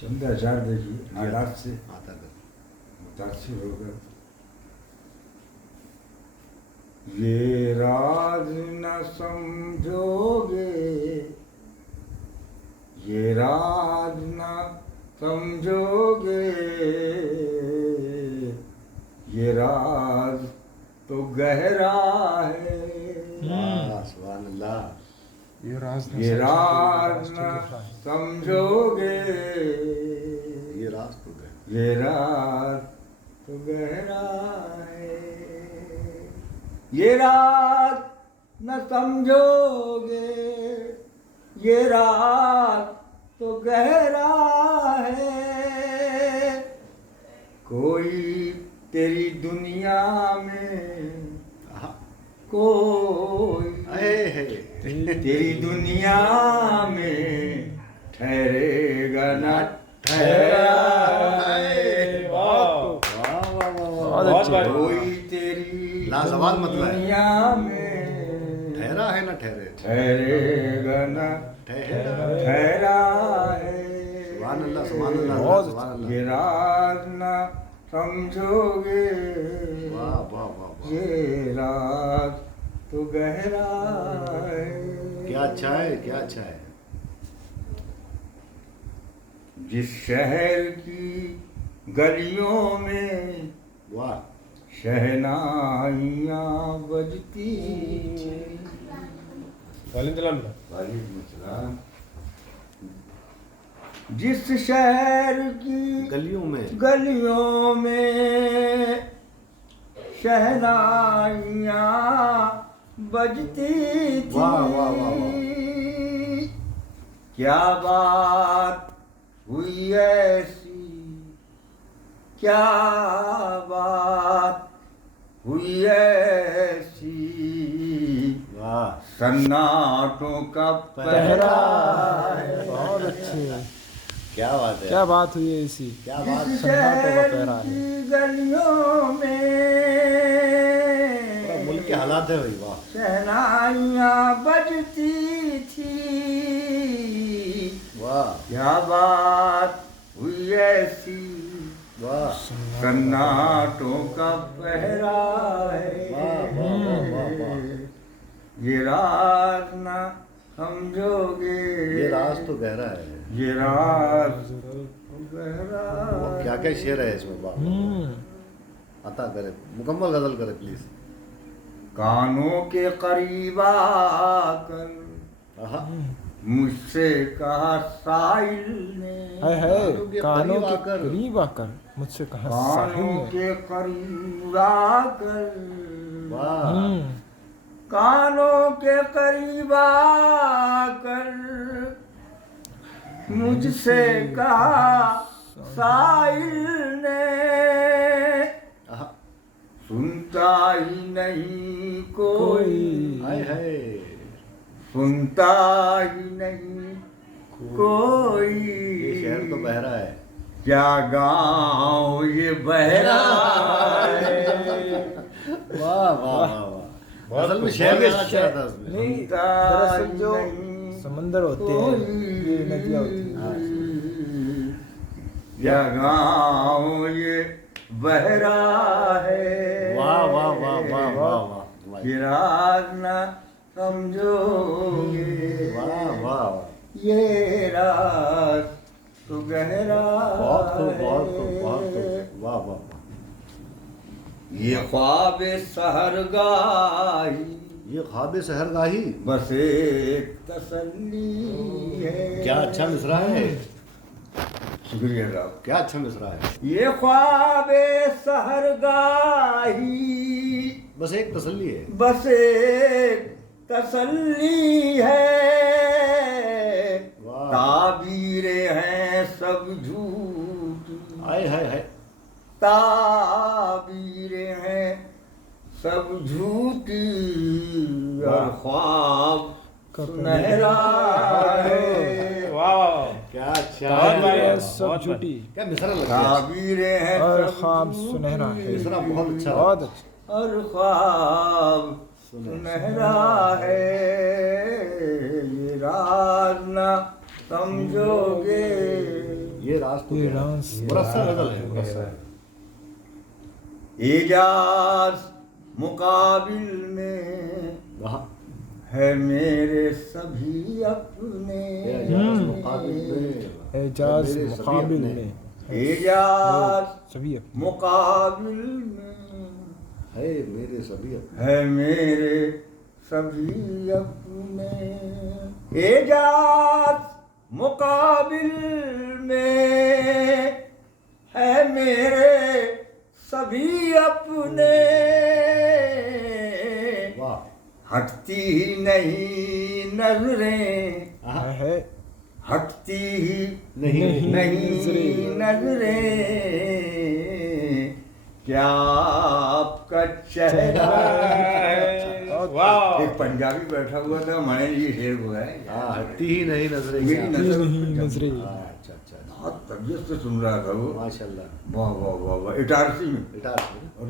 चंद्राचार्य देखिए आदात से आता कर मुतासिर होकर ये राज न समझोगे, ये राज न समझोगे, ये राज तो गहरा है। सुभान अल्लाह। ये राज न समझोगे, ये राज तो गहरा, ये राज तो गहरा है। ये राज न समझोगे, ये राज तो गहरा है। कोई तेरी दुनिया में, कोई तेरी दुनिया में ठहरेगा न ठहरा है। कोई तेरी लाजवाब मतलब है। दुनिया में ठहरा है ना ठहरे, ठहरेगा न ठहरा है। सुभान अल्लाह, सुभान अल्लाह, सुभान अल्लाह। ये राज न समझोगे, वाह वाह वाह वाह। ये राज तो गहरा है। क्या अच्छा है, क्या अच्छा है। जिस शहर की गलियों में वाह, शहनाइयाँ बजती थी। वालेकुम सलाम। जिस शहर की गलियों में शहनाइयाँ बजती थी। वाह वाह वाह वाह। क्या बात हुई ऐसी, क्या बात हुई ऐसी, वाह, सन्नाटों का पहरा है। बहुत अच्छे। क्या बात है, क्या बात हुई ऐसी, क्या बात। जिस सन्नाटों का शहर पहरा है। की गलियों में मुल्क के हालात है भाई। वाह, शहनाइयाँ बजती थी। वाह क्या बात हुई ऐसी, वाह सन्नाटों का पहरा है। वाह वाह वाह वाह वाह। ये राज ना समझोगे, ये राज तो गहरा है। ये राज तो गहरा वो क्या क्या शेर है इसमें। वाह, अता करे, मुकम्मल गजल करे प्लीज। कानों के करीब आकर आहा, मुझसे कहा साहिल ने, है कानों के आकर। करीब आकर मुझसे कहा साहिल कानों ने। के करीब आकर, वाह, कानों के करीब आकर मुझसे कहा साहिल ने, आहा, सुनता ही नहीं कोई, हाय हाय, सुनता ही नहीं कोई। ये शहर तो बहरा है। क्या गाँव ये बहरा है। वाह वाह वाह वाह। असल में शहर के अच्छा था उसमें। नहीं, सुनता दरअसल ही जो नहीं समंदर होते हैं, ये नदियाँ होती हैं। क्या गाँव ये बहरा है। वाह वाह वाह वाह वाह वाह। ये राज ना समझोगे, वाह वाह वाह। ये राज तो गहरा बहुत खूब, बहुत खूब, है। बहुत खूब। वाह वाह वाह। ये ख्वाब सहरगाही, ये ख्वाब सहरगाही, बस एक तसल्ली है। क्या अच्छा मिसरा है। शुक्रिया साहब। क्या अच्छा मिसरा है। ये ख्वाब सहरगाही, बस एक तसल्ली है। बस एक तसल्ली है। वाह, ताबीरें हैं सब झूठी, हाय हाय हाय। ताबीरें हैं सब झूठी, और ख्वाब सुनहरा है। वाह, क्या अच्छा ताबीरें है। सब झूठी, क्या मिसरा लग गया। ताबीरें हैं और सब ख्वाब झूठी, सुनहरा है। मिसरा बहुत अच्छा। बहुत अच्छा। और ख्वाब सुनहरा है। ये राज ना समझोगे, ये राज तो ये क्या है? डांस मुरस्सा गजल है, मुरस्सा है। एजाज मुकाबिल में वाह, है मेरे सभी अपने। एजाज मुकाबिल में, एजाज मेरे सभी मुकाबिल अपने। में एजाज सभी अपने। मुकाबिल में है मेरे सभी अपने। है मेरे सभी अपने। एजाज मुकाबिल में है मेरे सभी अपने। वाह, हटती ही नहीं नजरें, आहा, है हटती ही नहीं नहीं नजरें, क्या आपका चेहरा है। वाह। एक पंजाबी बैठा हुआ था, मैंने ये शेर बोला है। हाँ, हटती ही नहीं नजरें मेरी क्या। नजर उस पे नहीं जमी। नजरें। हाँ, अच्छा अच्छा, बहुत तबीयत से सुन रहा था वो। माशाल्लाह। वाह वाह वाह वाह, इटारसी में। गिटार से